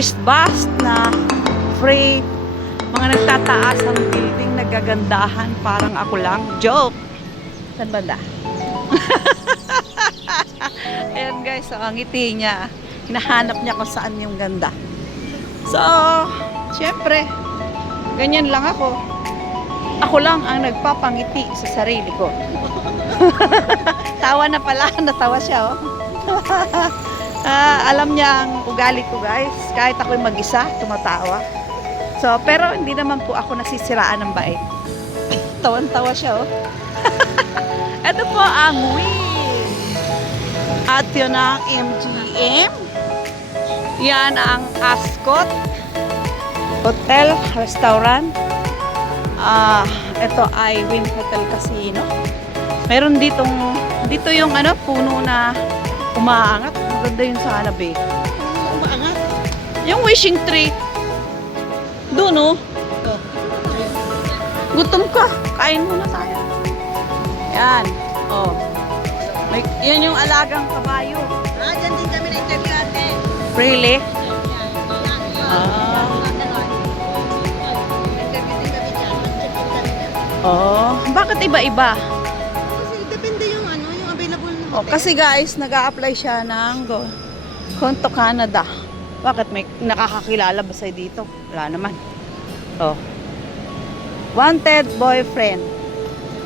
tourist bus na free. Mga nagtataas ang building, nagagandahan. Parang ako lang. Joke! Saan banda? Ayan guys, so ang ngiti niya. Hinahanap niya kung saan yung ganda. So, syempre, ganyan lang ako. Ako lang ang nagpapangiti sa sarili ko. Tawa na pala, natawa siya, oh. Alam niya ang ugali ko, guys. Kahit ako'y mag-isa, tumatawa. So, pero hindi naman po ako nasisiraan ng bait. Tawan-tawa siya, oh. Ito po ang wing. At yun ang MGM. Yan ang Ascot Hotel, Restaurant. Ito ay Wynn Hotel Casino. Meron dito yung ano, puno na umaangat. Maganda yun sa hanabi. Umaangat? Yung wishing tree. Doon, oh. Gutom ka. Kain muna tayo. Yan. Oh. Yan yung alagang kabayo. Dyan din kami na-interview ate. Really? Interview din kami dyan. Mag-check-in kami dyan. Oh. Bakit iba-iba? Kasi depende yung ano, yung available na Oh, kasi guys, nag-a-apply siya ng Gone to Canada. Bakit may nakakakilala ba sa'yo dito? Wala naman. Oh. Wanted boyfriend.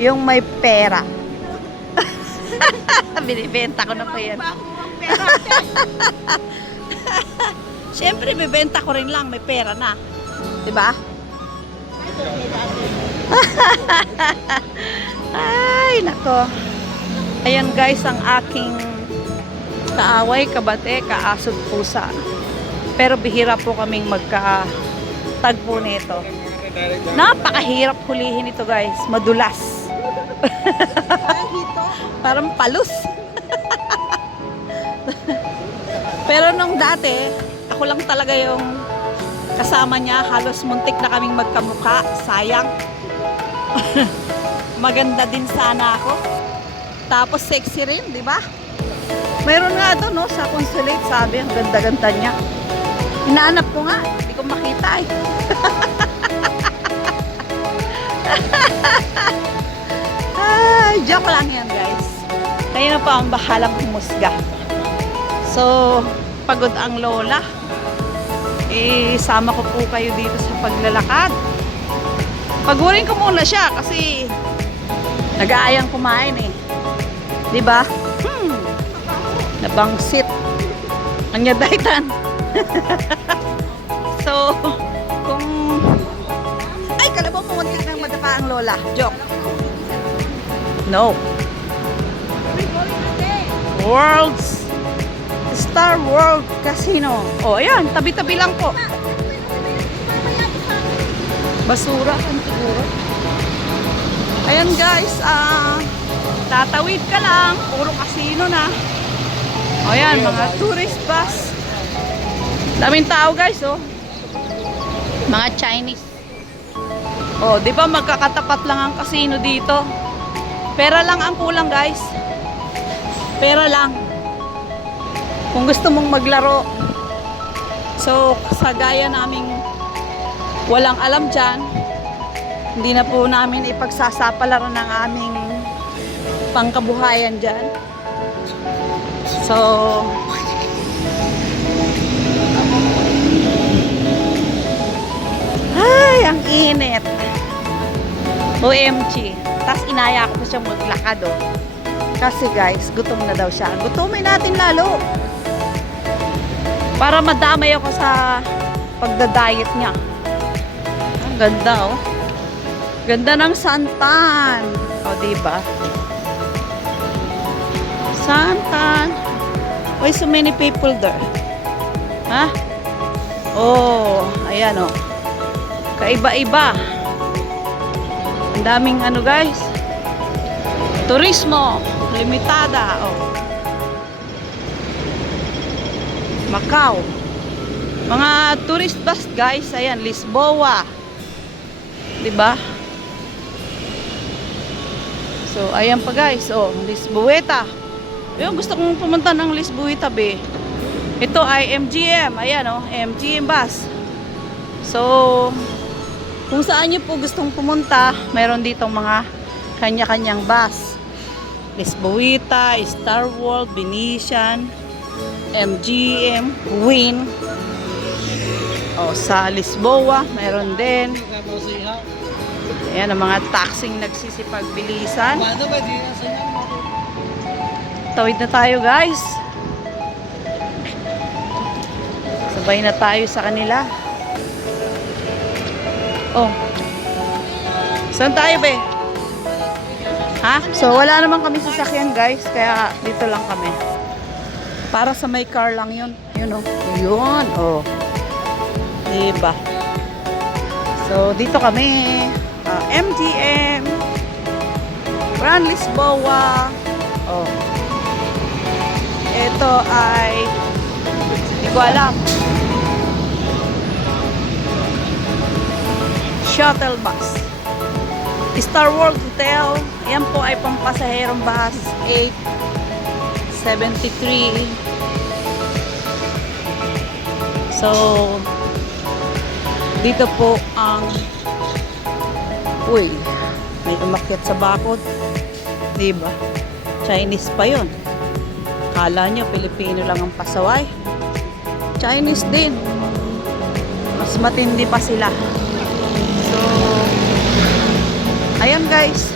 Yung may pera. Binibenta ko na pa yan. Siyempre, bibenta ko rin lang. May pera na. Diba? Ay, nako. Ayan guys, ang aking kaaway, kabate, kaasod pusa. Pero bihira po kaming magkatagpo nito. Napakahirap hulihin ito guys. Madulas. Parang palus. Pero nung dati, ako lang talaga yung kasama niya. Halos muntik na kaming magkamukha. Sayang. Maganda din sana ako. Tapos sexy rin, di ba? Mayroon nga doon, no, sa consulate, sabi, ang ganda-ganda niya. Hinahanap ko nga, hindi ko makita eh. Ay, joke lang yan guys. Kayo na pa ang bahalang humusga. So, pagod ang lola. Isama ko po kayo dito sa paglalakad. Pagurin ko muna siya kasi nag-aayang kumain eh. Diba? Nabangsit. Anya daitan. So, kung ay, kalabaw mo muntik nang madapa ang lola. Joke. No. World's Star World Casino. Oh, ayan. Tabi-tabi lang po. Basura kan siguro. Ayan guys. Tatawid ka lang. Puro casino na. O ayan, mga tourist bus. Daming tao guys, oh. Mga Chinese. Oh, di ba magkakatapat lang ang casino dito? Pera lang ang kulang guys. Pera lang. Kung gusto mong maglaro. So, sa gaya naming walang alam dyan, hindi na po namin ipagsasapalaran ng aming pangkabuhayan dyan. So, ay, ang init. OMG. Tapos inaya ko pa siyang maglakad, oh. Kasi guys, gutom na daw siya. Gutumin natin lalo. Para madamay ako sa pagda-diet niya. Ang ganda, oh. Ganda ng Santan. O, diba? Santan. Why so many people there? Ha? Oh, ayan, oh. Kaiba-iba. Ang daming ano, guys. Turismo. Limitada, oh. Macau. Mga tourist bus, guys. Ayan, Lisboa. Diba? So, ayan pa guys. Oh, Lisboeta. Yung gusto kong pumunta ng Lisboeta, be. Ito ay MGM. Ayan oh, MGM bus. So, kung saan nyo po gustong pumunta, mayroon ditong mga kanya-kanyang bus. Lisboeta, Star World, Venetian, MGM, Win. O, sa Lisboa, mayroon din. Ayan, ang mga taxing nagsisipagbilisan. Tawid na tayo, guys. Sabay na tayo sa kanila. Oh. Saan tayo, be? Ha? So, wala naman kami sasakyan, guys. Kaya, dito lang kami. Para sa may car lang yun. Yun, oh. Yun, oh. Diba? So, dito kami. MGM. Grand Lisboa. Oh. Ito ay hindi ko alam. Shuttle bus. Star World Hotel. Yan po ay pampasaherong bus. 873. So, dito po ang uy, may umakyat sa bakod. Diba? Chinese pa yun. Kala nyo, Pilipino lang ang pasaway. Chinese din. Mas matindi pa sila. So, ayan guys.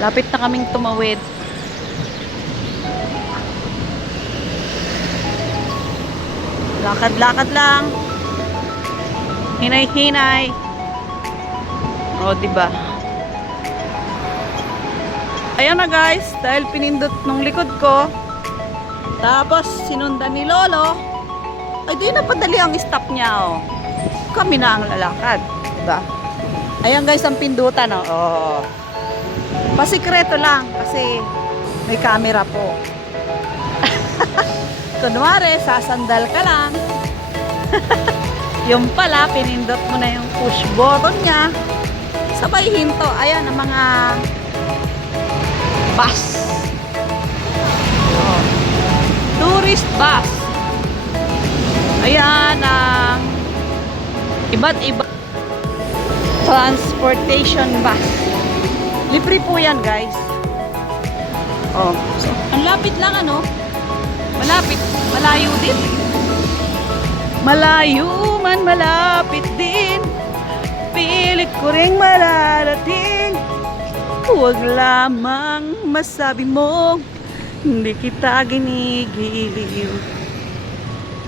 Lapit na kaming tumawid. Lakad-lakad lang. Hinay-hinay. O, diba? Ayan na guys, dahil pinindot nung likod ko. Tapos, sinundan ni Lolo. Ay, di na padali ang stop niya, oh. Kami na ang lalakad. Diba? Ayan guys, ang pindutan, oh. Oh. Pasikreto lang, kasi may camera po. Kunwari, sasandal ka lang. Yung pala, pinindot mo na yung push button niya. Sabay hinto. Ayan, ang mga bus. Oh. Tourist bus. Ayan, ang iba't iba transportation bus. Libre po yan, guys. Oh. So, ang lapit lang, ano? Malapit, malayo din. Malayo man, malapit din. Pilit ko ring mararating. Huwag lamang masabi mo hindi kita ginigiliw.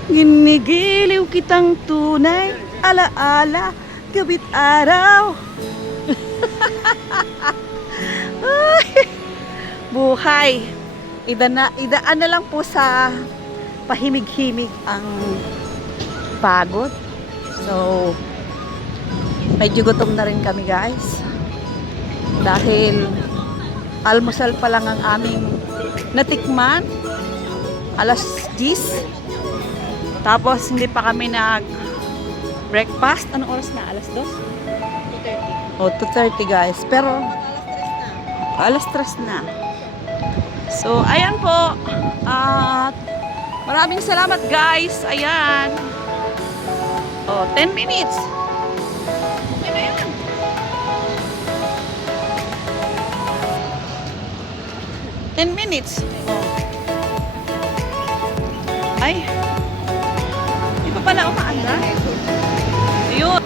Ginigiliw kitang tunay, alaala, gabit araw. Buhay. Idaan na lang po sa pahimig-himig ang pagod. So, medyo gutom na rin kami guys. Dahil almusal pa lang ang aming natikman. Alas 10. Tapos hindi pa kami nag-breakfast. Anong oras na? Alas 2? 2:30. Oh, 2:30 guys. Pero, alas 3 na. So, ayan po. At maraming salamat guys. Ayan. Oh, 10 minutes. Okay na yan. Ten minutes. Oh. Ay. Di pa pala umaanda. Yun.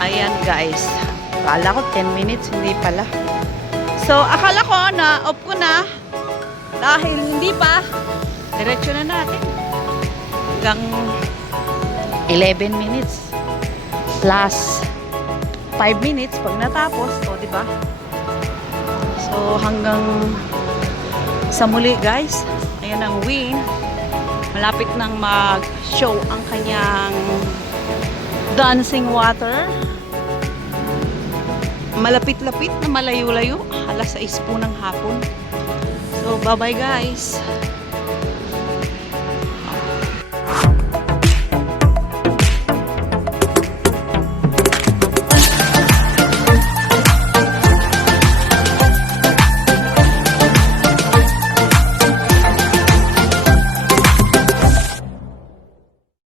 Ayan guys. Akala ko 10 minutes, hindi pala. So, akala ko na off ko na. Dahil hindi pa. Diretso na natin. Hanggang 11 minutes. Plus 5 minutes pag natapos. O, diba? So, hanggang sa muli, guys. Ayan ang Win. Malapit nang mag-show ang kanyang dancing water. Malapit-lapit na malayo-layo. Alas 6 po ng hapon. So, bye-bye guys.